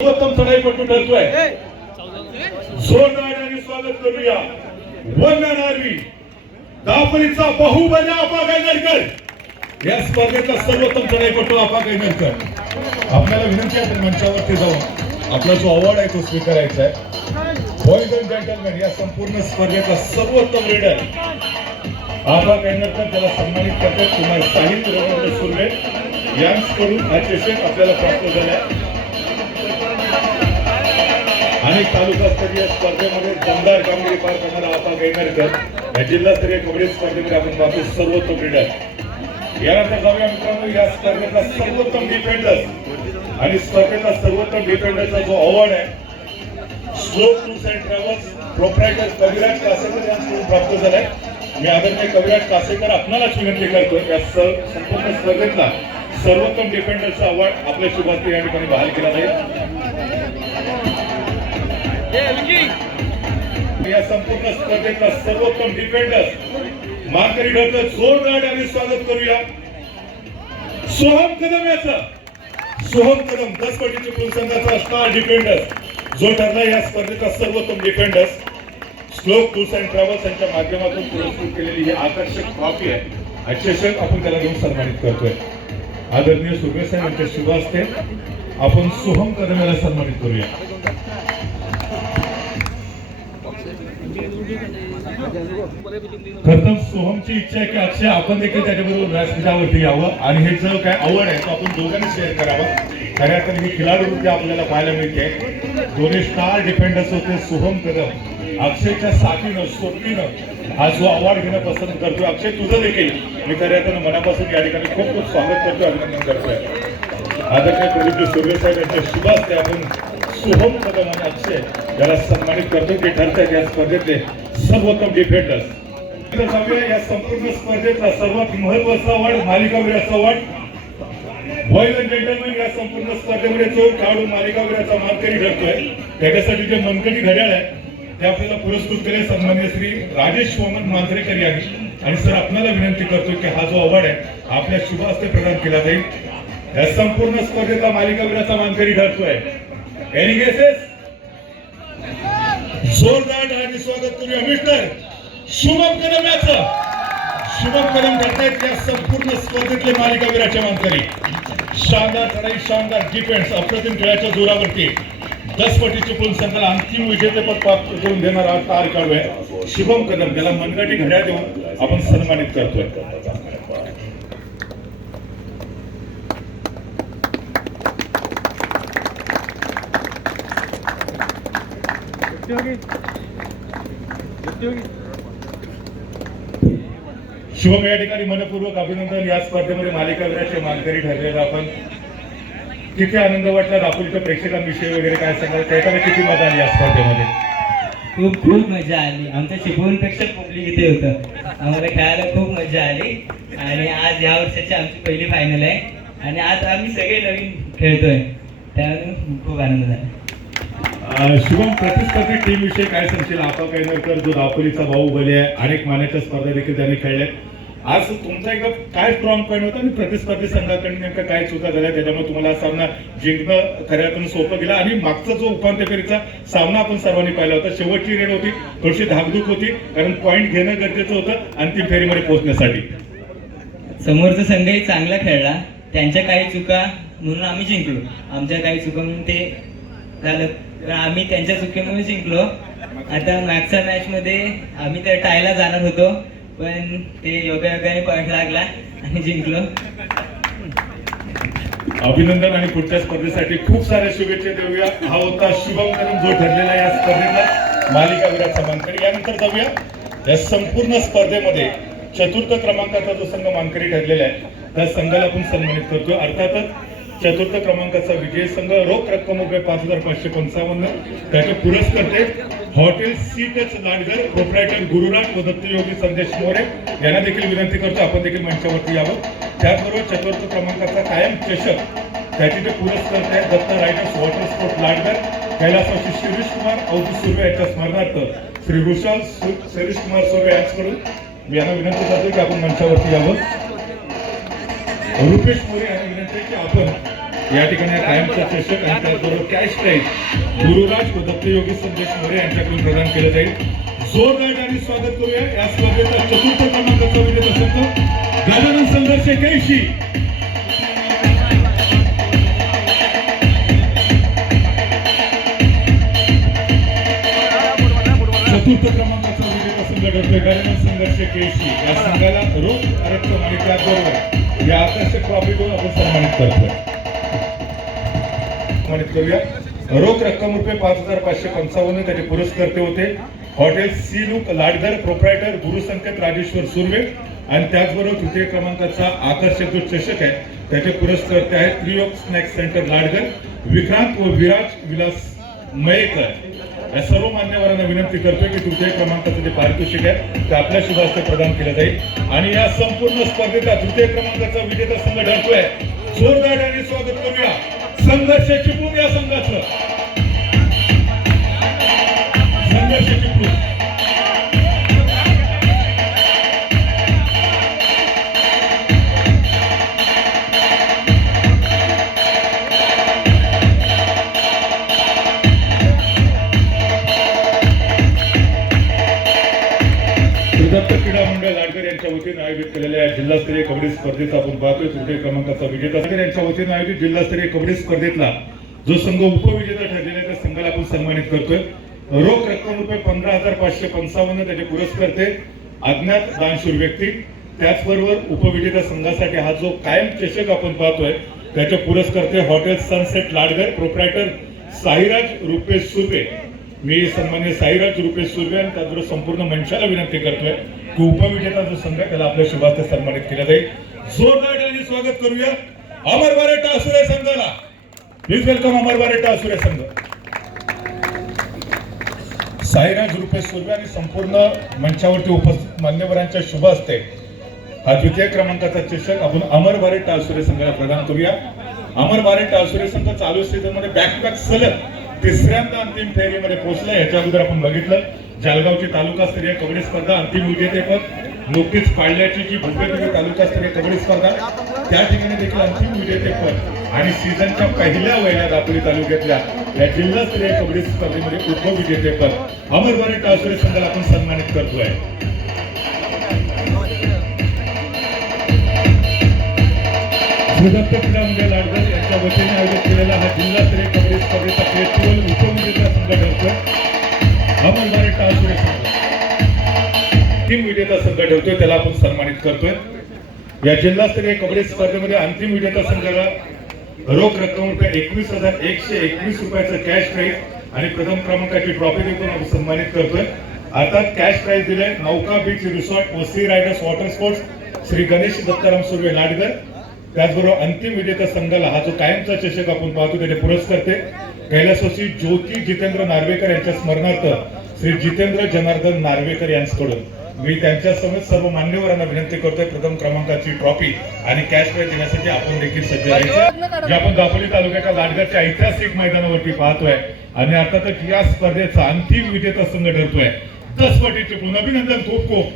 उत्तम चढाईपटू ठरतोय. जोरदार आणि स्वागत करूया वंदन आर्मी दापोलीचा बाहुबली आपा गायनरकर या स्पर्धेतला सर्वोत्तम चढाईपटू आपा गायनरकर. आपल्याला विनंती आहे मंचावरती जाऊन आपला जो अवॉर्ड आहे तो स्वीकारायचा आहे. बॉयज अँड जेंटलमॅन या संपूर्ण स्पर्धेचा सर्वोत्तम रीडर आपा गायनरकर त्याला सन्मानित करतात. कुमार साहित्य रवींद्र सुर्वे यांच्याकडून हा चषक आपल्याला प्राप्त झाला आहे. अनेक तालुकास्तरीय स्पर्धेमध्ये दमदार कामगिरी पार करणारा आपा गायनरकर या जिल्हास्तरीय कबड्डी स्पर्धेमध्ये आपण पाहतो सर्वोत्तम रीडर. यानंतर जाऊया मित्रांनो या स्पर्धेचा सर्वोत्तम डिफेंडर आणि स्पर्धेचा सर्वोत्तम डिफेंडरचा जो अवॉर्ड आहे slope tours and travels proprietor Kaviraj Kasekar यांच्याकडून प्राप्त झालाय. मी आदरणीय कविराज कासेकर आपणालाच विनंती करतोय या संपूर्ण स्पर्धेतला सर्वोत्तम डिफेंडरचा अवॉर्ड आपल्या शुभार्थी या ठिकाणी बहाल केला जाईल. या संपूर्ण स्पर्धेतला सर्वोत्तम डिफेंडर मानकरी ठरतो. जोरदार आणि स्वागत करूया सोहम कदम याचा. सोहम कदम 10 कोटीच्या फुल संघाचा स्टार डिफेंडर जो ठरला या स्पर्धेचा सर्वोत्तम defender. Slope tours and travels यांच्या माध्यमातून पुरस्कृत केलेली ही आकर्षक ट्रॉफी आहे. अक्षरशः आपण त्याला देऊन सन्मानित करतोय. आदरणीय सुर्वे साहेब यांच्या शुभ हस्ते आपण सोहम कदम याला सन्मानित करूया. प्रथम सोहमची इच्छा आहे की अक्षय आपण देखील त्याच्याबरोबर व्यासपीठावरती यावं आणि हे जो काय आवड आहे तो आपण दोघांनी शेअर करावा. खऱ्या अर्थाने ही खिलाडूवृत्ती आपल्याला पाहायला मिळते. दोन्ही स्टार डिफेंडर्स होते. सोहम कदम अक्षयच्या साथीनं सोबतीनं हा जो अवॉर्ड घेणं पसंत करतोय. अक्षय तुझं देखील मी खऱ्या अर्थानं मनापासून या ठिकाणी खूप खूप स्वागत करतोय, अभिनंदन करतोय. आदरणीय प्रदीप सुर्वे साहेब यांच्या शुभ हस्ते आपण सोहम कदम आणि अक्षय याला सन्मानित करतो. ते ठरतात या स्पर्धेतले सर्वोत्तम डिफेंडर्स. जाऊया या संपूर्ण स्पर्धेतला सर्वात महत्वाचा अवॉर्ड मालिकावीराचा अवॉर्ड. बॉयज अँड जेंटलमॅन या संपूर्ण स्पर्धेमध्ये जो खेळाडू मालिकावीराचा मानकरी ठरतोय त्याच्यासाठी जे मनकटी घड्याळ आहे ते आपल्याला पुरस्कृत केले सन्माननीय श्री राजेश वामन मांजरेकर यांनी. आणि सर आपल्याला विनंती करतोय की हा जो अवॉर्ड आहे आपल्या शुभ हस्ते प्रदान केला जाईल. या संपूर्ण स्पर्धेचा मालिकावीराचा मानकरी ठरतोय. Any guesses? जोरदार आणि स्वागत करूया मिस्टर शुभम कदम याचं. शुभम कदम ठरतायत या संपूर्ण स्पर्धेतले मालिकावीराचे मानकरी. शानदार चढाई, शानदार डिफेन्स, अप्रतिम खेळाच्या जोरावरती 10 पटीचे फुल संघाला अंतिम विजेतेपद प्राप्त करून देणारा तार खेळाडू आहे शुभम कदम. त्याला मनगटी घड्याळ देऊन आपण सन्मानित करतोय. शुभम या ठिकाणी मनपूर्वक अभिनंदन. या स्पर्धेमध्ये मालिकावीराचे मानकरी ठरलेला आपण किती आनंद वाटला. दापोलीच्या प्रेक्षकांविषयी वगैरे काय सांगाल? त्याच्याने किती मजा आली या स्पर्धेमध्ये? खूप खूप मजा आली. आमच्या चिपळूणपेक्षा पब्लिक इथे होतं. आम्हाला खेळायला खूप मजा आली. आणि आज या वर्षाची आमची पहिली फायनल आहे आणि आज आम्ही सगळे नवीन खेळतोय त्यामुळे खूप आनंद झाला. शुभम प्रतिस्पर्धी टीम विषयी काय सांगशील? आपा गायनरकर जो दापोलीचा बाहुबली आहे, अनेक मानाच्या स्पर्धा देखील त्यांनी खेळल्या. आज तुमचा एकदम काय स्ट्रॉंग पॉईंट होता आणि प्रतिस्पर्धी संघाकडून नेमका काय चुका झाल्या त्याच्यामुळे तुम्हाला हा सामना जिंकणं खऱ्यातून सोपं गेला? आणि मागचा जो उपांत्य फेरीचा सामना आपण सर्वांनी पाहिला होता, शेवटची रेड होती, थोडीशी धाकधूक होती कारण पॉईंट घेणं गरजेचं होतं अंतिम फेरीमध्ये पोहोचण्यासाठी. समोरचा संघही चांगला खेळला, त्यांच्या काही चुका म्हणून आम्ही जिंकलो. आमच्या काही चुका म्हणून ते झालं, आम्ही त्यांच्या चुकीमुळे जिंकलो. आता मागच्या मॅच मध्ये आम्ही त्या टायला जाणार होतो पण ते योगायोगाने पॉईंट लागला आणि जिंकलो. अभिनंदन आणि पुढच्या स्पर्धेसाठी खूप साऱ्या शुभेच्छा देऊया. हा होता शुभम कदम जो ठरलेला या स्पर्धेतला मालिकावीराचा मानकरी. यानंतर जाऊया या संपूर्ण स्पर्धेमध्ये चतुर्थ क्रमांकाचा जो संघ मानकरी ठरलेला आहे त्या संघाला आपण सन्मानित करतोय. अर्थातच चतुर्थ क्रमांकाचा विजय संघ रोख रक्कम रुपये 5,555. त्याचे पुरस्कर्ते Hotel Sea Touch Ladghar proprietor Gururaj व दत्तयोगी संदेश मोरे यांना देखील विनंती करतो आपण देखील मंचावरती यावं. त्याचबरोबर चतुर्थ क्रमांकाचा कायम चषक त्याचे जे पुरस्कर्ते आहेत Datt riders water sport Ladghar कैलासवासी शिरीष कुमार अवधूत सुर्वे यांच्या स्मरणार्थ श्री वृषाल शिरीष कुमार सुर्वे यांच्याकडून मी यांना विनंती करतो की आपण मंचावरती यावं. रुपेश मोरे यांना विनंती की आपण या ठिकाणी हा कायमचा चषक आणि त्याचबरोबर कॅश प्राईज गुरुराज व दत्तयोगी संदेश मोरे यांच्याकडून प्रदान केलं जाईल. जोरदार आणि स्वागत करूया या स्पर्धेचा चतुर्थ क्रमांकाचा विजेता संघ गजानन संघर्ष 81. चतुर्थ क्रमांकाचा विजेता संघ ठरतोय गजानन संघर्ष 81. या संघाला रोख रक्कम आणि त्याचबरोबर या आकर्षक ट्रॉफी देऊन आपण सन्मानित करतोय. सन्मानित करूया. रोख रक्कम ₹5,555 त्याचे पुरस्कर्ते होते hotel sea look Ladghar proprietor Gurusanket Rajeshwar Surve आणि त्याचबरोबर तृतीय क्रमांकाचा आकर्षक जो चषक आहे त्याचे पुरस्कर्ते आहेत त्रियोग स्नॅक्स सेंटर लाडघर विक्रांत व विराज विलास मयेकर. या सर्व मान्यवरांना विनंती करतोय की तृतीय क्रमांकाचं जे पारितोषिक आहे ते आपल्या शुभ हस्ते प्रदान केलं जाईल. आणि या संपूर्ण स्पर्धेचा तृतीय क्रमांकाचा विजेता संघ ठरतोय. जोरदार आणि स्वागत करूया संघर्ष चिपळूण या संघाचं. संघर्ष चिपळूण दत्त क्रीडा मंडळ लाडकर यांच्या वतीने आयोजित केलेल्या जिल्हास्तरीय कबड्डी स्पर्धेचा आपण पाहतोय. तृतीय क्रमांकाचा विजेता यांच्या वतीने आयोजित जिल्हास्तरीय कबड्डी स्पर्धेतला जो संघ उपविजेता ठरलेला आहे त्या संघाला आपण सन्मानित करतोय. रोख रक्कम ₹15,555 त्याचे पुरस्कर्ते अज्ञात दानशूर व्यक्ती. त्याचबरोबर उपविजेता संघासाठी हा जो कायम चषक आपण पाहतोय त्याचे पुरस्कर्ते hotel sunset Ladghar proprietor Sairaj Rupesh Surve. मी सन्मान्य साईराज रुपेश सुर्वे आणि त्याचबरोबर संपूर्ण मंचाला विनंती करतोय की उपविजेता जो संघ त्याला आपल्या शुभास्ते सन्मानित केला जाईल. जोरदार आणि स्वागत करूया अमर बारेटा असुरे संघाला. प्लीज वेलकम अमर बारेटा असुरे संघ. साईराज रुपेश सुर्वे आणि संपूर्ण मंचावरती उपस्थित मान्यवरांच्या शुभ हस्ते हा द्वितीय क्रमांकाचा चषक आपण अमर बारेटा असुरे संघाला प्रदान करूया. अमर बारेटा असुरे संघ चालू सीझन मध्ये बॅक टू बॅक सलग तिसऱ्यांदा अंतिम फेरीमध्ये पोहोचला. याच्या अगोदर आपण बघितलं जळगावची तालुकास्तरीय कबड्डी स्पर्धा अंतिम विजेतेपद नुकतीच पाळल्याची जी भव्य तालुकास्तरीय कबड्डी स्पर्धा त्या ठिकाणी देखील अंतिम विजेतेपद आणि सीझनच्या पहिल्या वहिन्यात दापोली तालुक्यातल्या या जिल्हास्तरीय कबड्डी स्पर्धेमध्ये उपविजेतेपद अमर बारेटा असुरे संघाला आपण सन्मानित करतोय. दत्त क्रीडा मंडळ लाडघर यांच्या वतीने आयोजित केलेला हा जिल्हास्तरीय कबड्डी स्पर्धेचा फेस्टिवल उपविजेता संघ ठरतोय अमर बारेटा असुरे संघ. अंतिम विजेता संघ ठरतोय त्याला आपण सन्मानित करतोय. या जिल्हास्तरीय कबड्डी स्पर्धेमध्ये अंतिम विजेता संघाला रोख रक्कम ₹21,121 रुपयाचं कॅश प्राईज आणि प्रथम क्रमांकाची ट्रॉफी देऊन आपण सन्मानित करतोय. आता कॅश प्राईज दिले नौका बीच रिसॉर्ट व Sea Riders water sports Shri Ganesh Dattaram Surve Ladghar. त्याचबरोबर अंतिम विजेता संघाला हा जो कायमचा चषक आपण पाहतो त्याचे पुरस्कर्ते कैलासवासी ज्योती जितेंद्र नार्वेकर यांच्या स्मरणार्थ श्री जितेंद्र जनार्दन नार्वेकर यांच्याकडून मी त्यांच्या समेत सर्व मान्यवरांना विनंती करतोय प्रथम क्रमांकाची ट्रॉफी आणि कॅश प्राईज देण्यासाठी आपण देखील सज्ज राहायचं. जे आपण दापोली तालुक्याच्या लाडघरच्या ऐतिहासिक मैदानावरती पाहतोय आणि अर्थातच या स्पर्धेचा अंतिम विजेता संघ ठरतोय 10 पटी चिपळूण. अभिनंदन खूप खूप.